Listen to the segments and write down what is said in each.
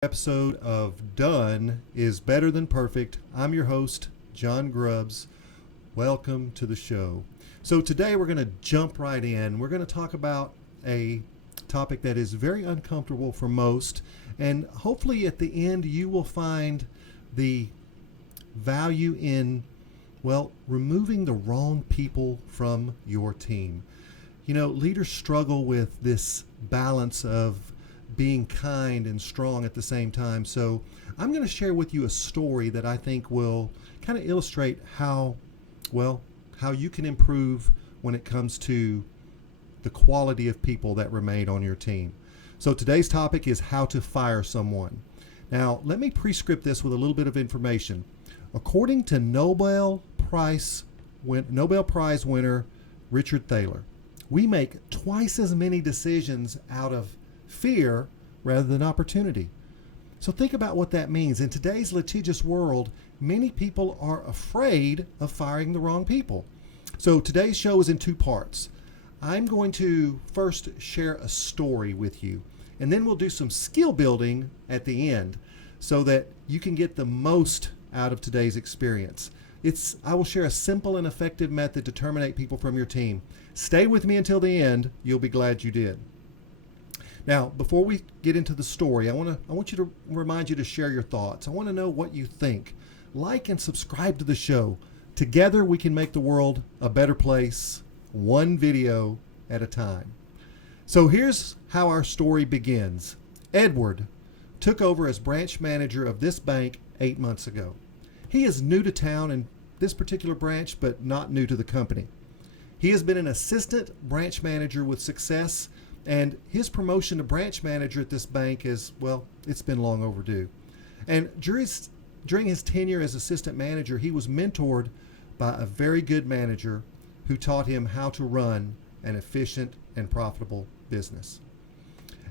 Episode of Done is Better Than Perfect. I'm your host, John Grubbs. Welcome to the show. So today we're going to jump right in. We're going to talk about a topic that is very uncomfortable for most, and hopefully at the end you will find the value in, removing the wrong people from your team. You know, leaders struggle with this balance of being kind and strong at the same time. So I'm going to share with you a story that I think will kind of illustrate how you can improve when it comes to the quality of people that remain on your team. So today's topic is how to fire someone. Now, let me prescript this with a little bit of information. According to Nobel Prize winner Richard Thaler, we make twice as many decisions out of fear rather than opportunity. So think about what that means. In today's litigious world, many people are afraid of firing the wrong people. So today's show is in two parts. I'm going to first share a story with you, and then we'll do some skill building at the end so that you can get the most out of today's experience. I will share a simple and effective method to terminate people from your team. Stay with me until the end. You'll be glad you did. Now, before we get into the story, I want you to remind you to share your thoughts. I want to know what you think. Like and subscribe to the show. Together we can make the world a better place, one video at a time. So here's how our story begins. Edward took over as branch manager of this bank 8 months ago. He is new to town in this particular branch, but not new to the company. He has been an assistant branch manager with success, and his promotion to branch manager at this bank it's been long overdue. And during his tenure as assistant manager, he was mentored by a very good manager who taught him how to run an efficient and profitable business.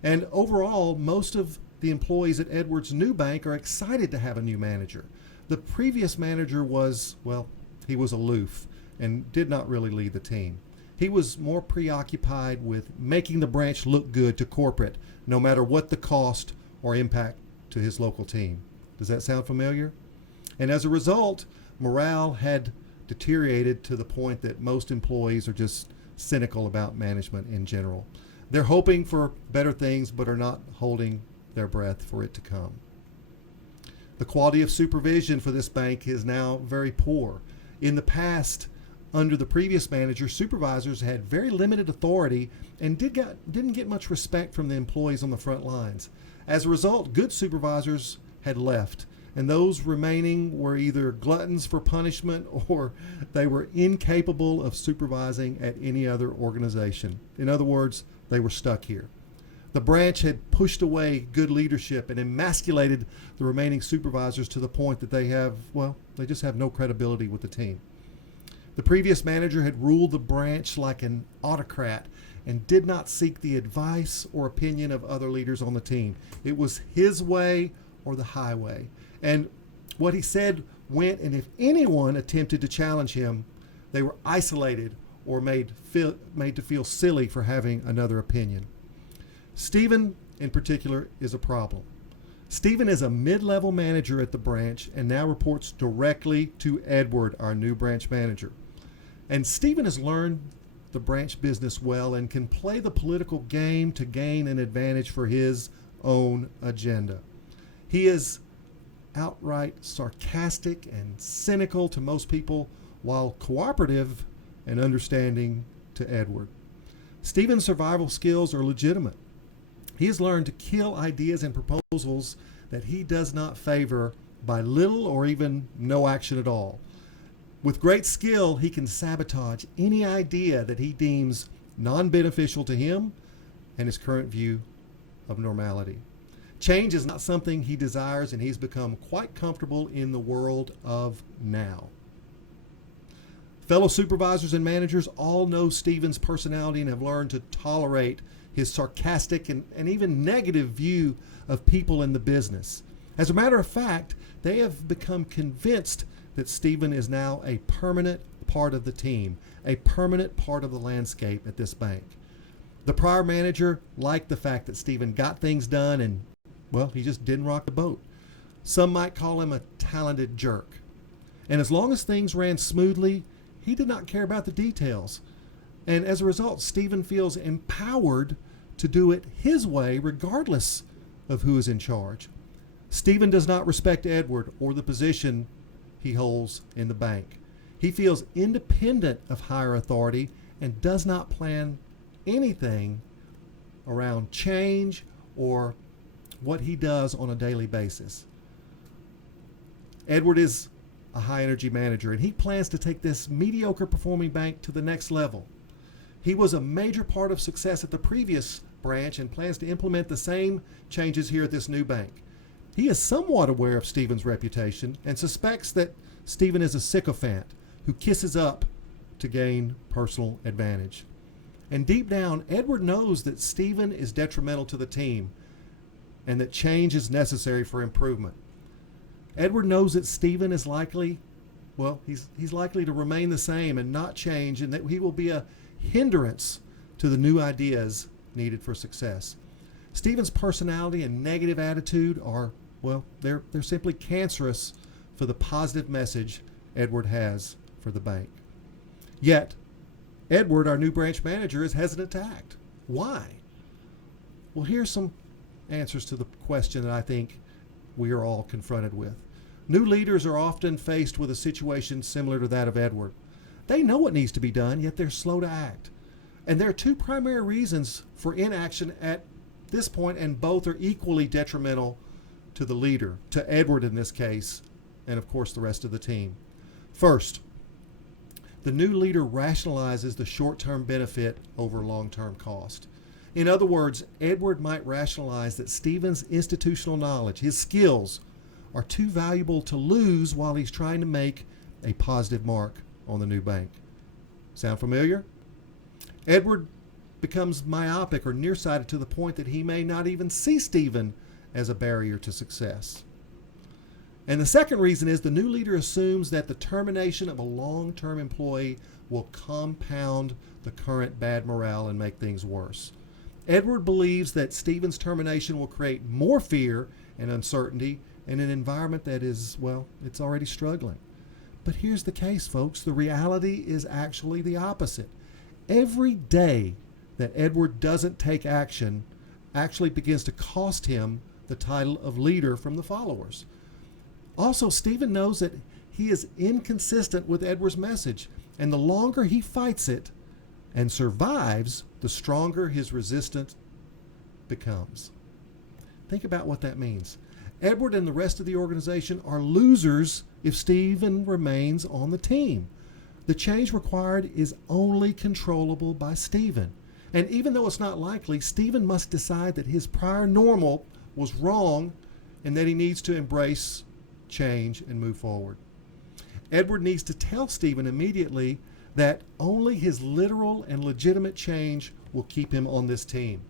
And overall, most of the employees at Edward's new bank are excited to have a new manager. The previous manager he was aloof and did not really lead the team. He was more preoccupied with making the branch look good to corporate, no matter what the cost or impact to his local team. Does that sound familiar? And as a result, morale had deteriorated to the point that most employees are just cynical about management in general. They're hoping for better things, but are not holding their breath for it to come. The quality of supervision for this bank is now very poor. In the past, under the previous manager, supervisors had very limited authority and didn't get much respect from the employees on the front lines. As a result, good supervisors had left, and those remaining were either gluttons for punishment or they were incapable of supervising at any other organization. In other words, they were stuck here. The branch had pushed away good leadership and emasculated the remaining supervisors to the point that they just have no credibility with the team. The previous manager had ruled the branch like an autocrat and did not seek the advice or opinion of other leaders on the team. It was his way or the highway. And what he said went, and if anyone attempted to challenge him, they were isolated or made to feel silly for having another opinion. Stephen, in particular, is a problem. Stephen is a mid-level manager at the branch and now reports directly to Edward, our new branch manager. And Stephen has learned the branch business well and can play the political game to gain an advantage for his own agenda. He is outright sarcastic and cynical to most people, while cooperative and understanding to Edward. Stephen's survival skills are legitimate. He has learned to kill ideas and proposals that he does not favor by little or even no action at all. With great skill, he can sabotage any idea that he deems non-beneficial to him and his current view of normality. Change is not something he desires, and he's become quite comfortable in the world of now. Fellow supervisors and managers all know Stephen's personality and have learned to tolerate his sarcastic and even negative view of people in the business. As a matter of fact, they have become convinced that Stephen is now a permanent part of the team, a permanent part of the landscape at this bank. The prior manager liked the fact that Stephen got things done and well, he just didn't rock the boat. Some might call him a talented jerk. And as long as things ran smoothly, he did not care about the details. And as a result, Stephen feels empowered to do it his way, regardless of who is in charge. Stephen does not respect Edward or the position he holds in the bank. He feels independent of higher authority and does not plan anything around change or what he does on a daily basis. Edward is a high energy manager, and he plans to take this mediocre performing bank to the next level. He was a major part of success at the previous branch and plans to implement the same changes here at this new bank. He is somewhat aware of Stephen's reputation and suspects that Stephen is a sycophant who kisses up to gain personal advantage. And deep down, Edward knows that Stephen is detrimental to the team and that change is necessary for improvement. Edward knows that Stephen is likely, he's likely to remain the same and not change, and that he will be a hindrance to the new ideas needed for success. Stephen's personality and negative attitude are, they're simply cancerous for the positive message Edward has for the bank. Yet, Edward, our new branch manager, is hesitant to act. Why? Well, here's some answers to the question that I think we are all confronted with. New leaders are often faced with a situation similar to that of Edward. They know what needs to be done, yet they're slow to act. And there are two primary reasons for inaction at this point, and both are equally detrimental to the leader, to Edward in this case, and of course the rest of the team. First, the new leader rationalizes the short-term benefit over long-term cost. In other words, Edward might rationalize that Stephen's institutional knowledge, his skills, are too valuable to lose while he's trying to make a positive mark on the new bank. Sound familiar? Edward becomes myopic or nearsighted to the point that he may not even see Stephen as a barrier to success. And the second reason is the new leader assumes that the termination of a long-term employee will compound the current bad morale and make things worse. Edward believes that Stephen's termination will create more fear and uncertainty in an environment that is, it's already struggling. But here's the case, folks. The reality is actually the opposite. Every day that Edward doesn't take action actually begins to cost him the title of leader from the followers. Also, Stephen knows that he is inconsistent with Edward's message, and the longer he fights it and survives, the stronger his resistance becomes. Think about what that means. Edward and the rest of the organization are losers if Stephen remains on the team. The change required is only controllable by Stephen. And even though it's not likely, Stephen must decide that his prior normal was wrong and that he needs to embrace change and move forward. Edward needs to tell Stephen immediately that only his literal and legitimate change will keep him on this team.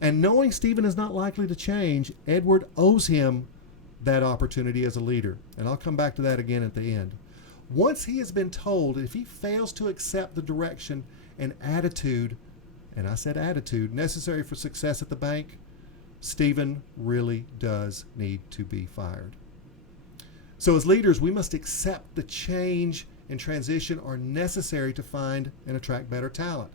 And knowing Stephen is not likely to change, Edward owes him that opportunity as a leader. And I'll come back to that again at the end. Once he has been told, if he fails to accept the direction and attitude, and I said attitude, necessary for success at the bank, Stephen really does need to be fired. So as leaders, we must accept the change and transition are necessary to find and attract better talent.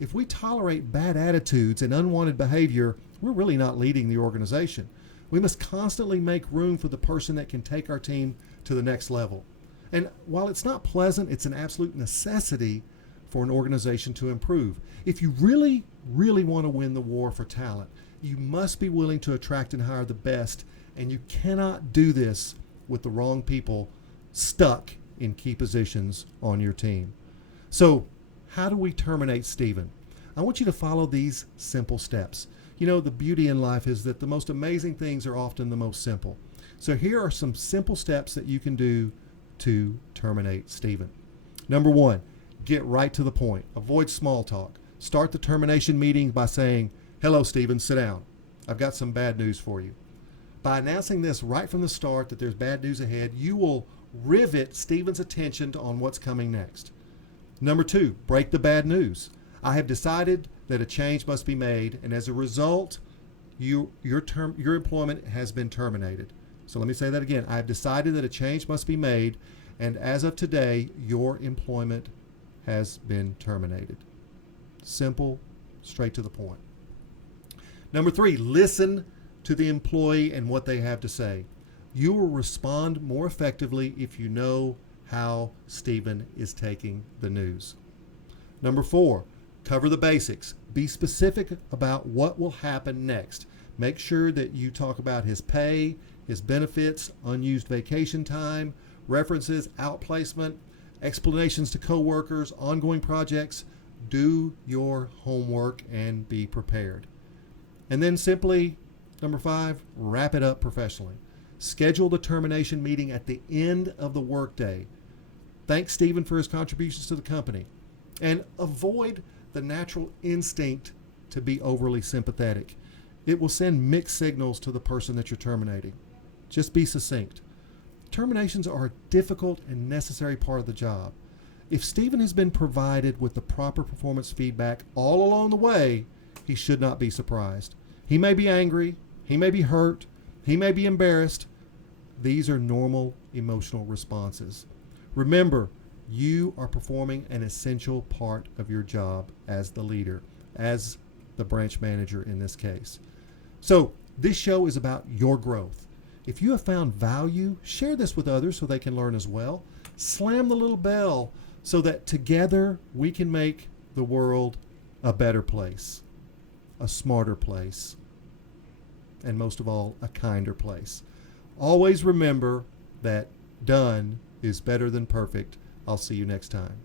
If we tolerate bad attitudes and unwanted behavior, we're really not leading the organization. We must constantly make room for the person that can take our team to the next level. And while it's not pleasant, it's an absolute necessity for an organization to improve. If you really, really want to win the war for talent, you must be willing to attract and hire the best, and you cannot do this with the wrong people stuck in key positions on your team. So, how do we terminate Stephen? I want you to follow these simple steps. You know, the beauty in life is that the most amazing things are often the most simple. So here are some simple steps that you can do to terminate Stephen. Number one, get right to the point. Avoid small talk. Start the termination meeting by saying, "Hello, Stephen, sit down. I've got some bad news for you." By announcing this right from the start that there's bad news ahead, you will rivet Stephen's attention on what's coming next. Number two, break the bad news. I have decided that a change must be made, and as a result, your employment has been terminated. So let me say that again. I've decided that a change must be made, and as of today, your employment has been terminated. Simple, straight to the point. Number 3, listen to the employee and what they have to say. You will respond more effectively if you know how Stephen is taking the news. Number 4, cover the basics. Be specific about what will happen next. Make sure that you talk about his pay, his benefits, unused vacation time, references, outplacement, explanations to coworkers, ongoing projects. Do your homework and be prepared. And then simply, number 5, wrap it up professionally. Schedule the termination meeting at the end of the workday. Thank Stephen for his contributions to the company. And avoid the natural instinct to be overly sympathetic. It will send mixed signals to the person that you're terminating. Just be succinct. Terminations are a difficult and necessary part of the job. If Stephen has been provided with the proper performance feedback all along the way, he should not be surprised. He may be angry, he may be hurt, he may be embarrassed. These are normal emotional responses. Remember, you are performing an essential part of your job as the leader, as the branch manager in this case. So this show is about your growth. If you have found value, share this with others so they can learn as well. Slam the little bell so that together we can make the world a better place, a smarter place, and most of all, a kinder place. Always remember that done is better than perfect. I'll see you next time.